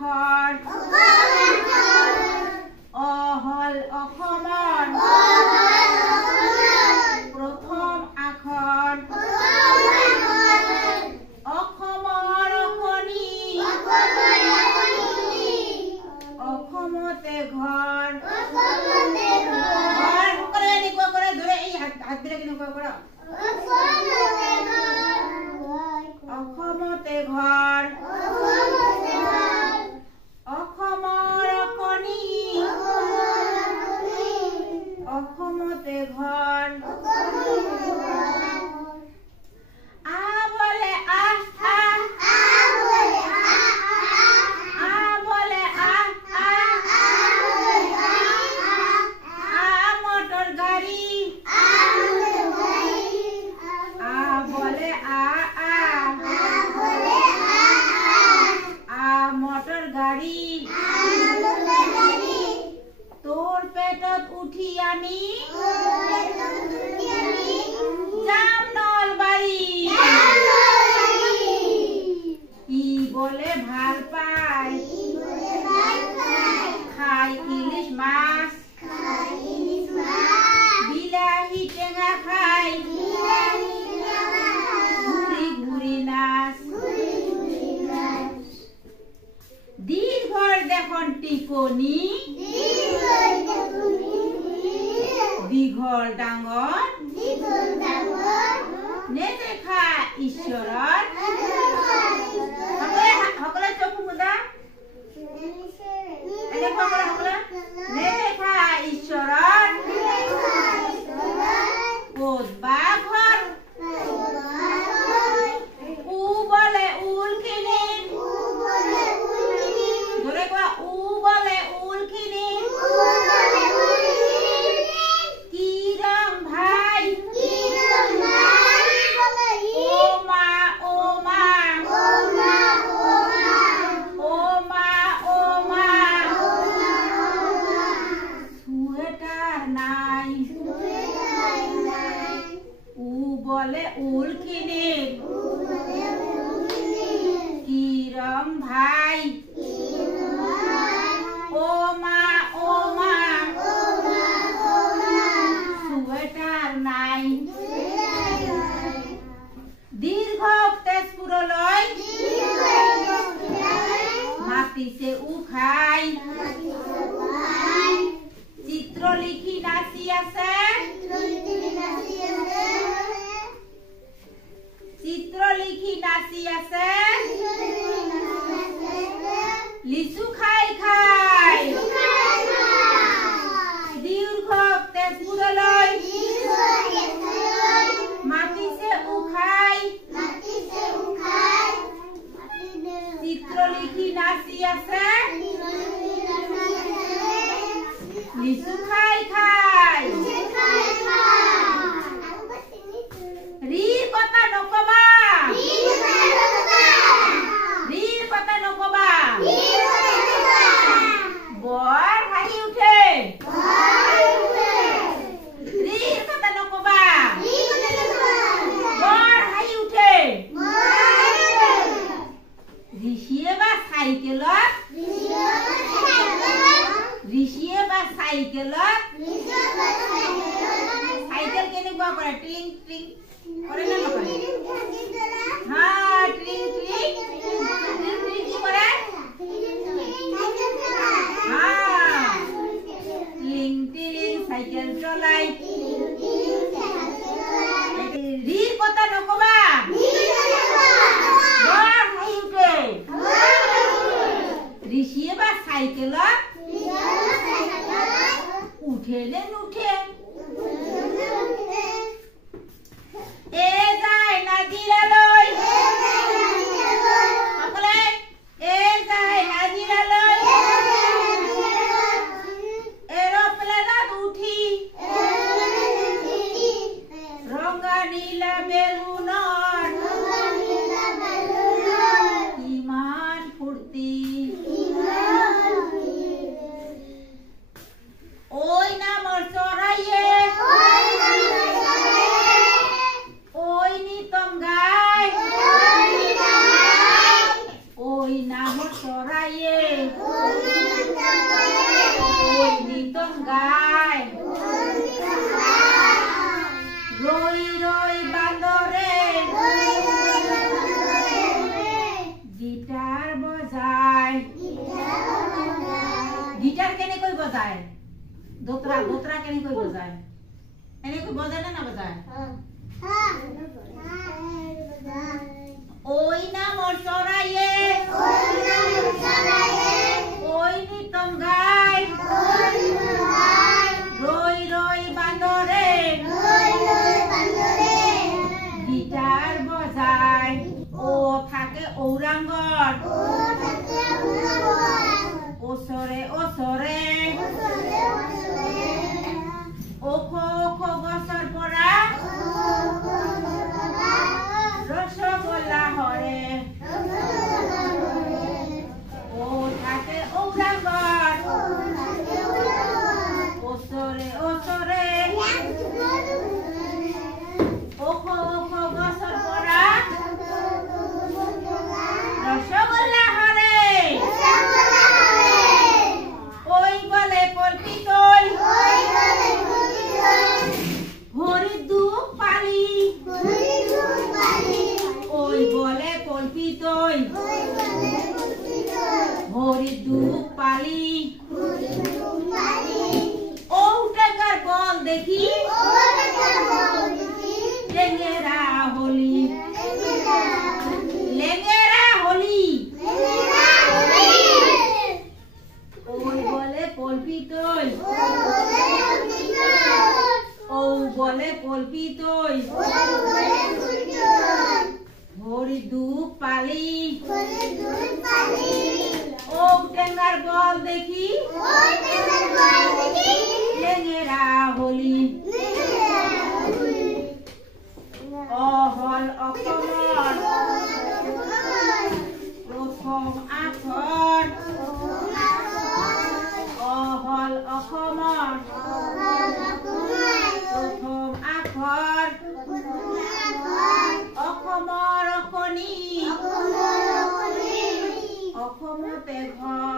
আখৰ অহল অসমৰ প্ৰথম আখৰ অসমৰ অখনি অসমতে ঘৰ সকলোৱে এনেকুৱা কৰে ধৰে এই হাতবিলাক এনেকুৱা কৰা অসমতে ঘৰ অসমৰ অকণি অসমতে ঘৰ বলে আস্থা বলে মটৰ গাড়ি বলে মটৰ গাড়ি তোৰ পেটত উঠি আমি যাম নলবাৰী ই বলে ভাল পায় খাই ইলিশ মাছ বিলাহী টেঙা খাই ঘুরি ঘুরি নাচ দীর্ঘর দেখুন টিপনি দীঘল ডাঙৰ নেদেখা ঈশ্বৰৰ সকলে চকু মুদা এনেকুৱা কৰা সকলে নেদেখা ঈশ্বৰৰ ক'ত বা ঘৰ উ বলে উলখিনি ধৰে কোৱা উ বলে উলখিনি কি রং ভাই ও মা ও মা ও মা ও মা ও মা সুয়েটার নাই উ বলে উলখিনি কি রং ভাই ও মা সুয়েটার নাই দীর্ঘ তেজপুৰলৈ মাতিছে উখাই চিত্ৰ লিখি নাচি আছে চিত্ৰ লিখি নাচি আছে লিচু খাই খাই দীৰ্ঘ তেজপুৰলৈ মাতিছে উখাই চিত্ৰ লিখি নাচি আছে লিচু খাই খাই ৰীৰ কথা নকবা ৰীৰ কথা নকবা বৰ হাঁহি উঠে ৰীৰ কথা নকবা বৰ হাঁহি উঠে ঋষিয়ে বা চাইকেলত চাইকেল কেনেকুৱা কৰে ট্ৰিং ট্ৰিং কৰে নে নকৰে হা ট্ৰিং ট্ৰিং ট্ৰিং কি কৰে হা ট্ৰিং ট্ৰিং চাইকেল চলাই ৰীৰ কথা নকবা বৰ হাঁহি উঠে ঋষিয়ে বা চাইকেলত উঠে নে নুঠে যায় নাজিৰালৈ সকলে যায় নাজিৰালৈ এৰোপ্লেনত উঠি ৰঙা নীলা বেলুনৰ ইমান ফূৰ্তি ওই নামৰ চৰাইয়ে নামৰ চৰাইয়ে ঐ নিতম গায় ৰৈ ৰৈ বান্দৰে গিটাৰ বজায় গিটাৰ কেনেকৈ বজায় দোতৰা দোতৰা কেনেকৈ বজায় এনেকৈ বজায় না বজায় ঐ নামৰ চৰাইয়ে ঐ নিতম গায় ৰৈ ৰৈ বান্দৰে গিটাৰ বজায় ও থাকে ঔৰাংগত ওচৰে ওচৰে ওখ ওখ গছৰ পৰা ৰসগোল্লা হৰে ও থাকে ঔৰাংগত ওচৰে ওচৰে ওখ ওখ গছৰ পৰা ৰসগোল্লা হৰে ঐ বলে কল্পিতই হৰি দুখ পালি ঐ বলে কল্পিতই হৰি দুখ পালি ঔটেঙাৰ বল দেখি লেঙেৰা হলি লেঙেৰা হলি ঐ বলে কল্পিতই ঔ বলে কল্পিতই হৰি দুখ পালি ঔটেঙাৰ বল দেখি লেঙেৰা হলি অহল অসমৰ প্ৰথম আখৰ অহল অসমৰ প্ৰথম আখৰ অসমৰ অখনি অসমতে ঘৰ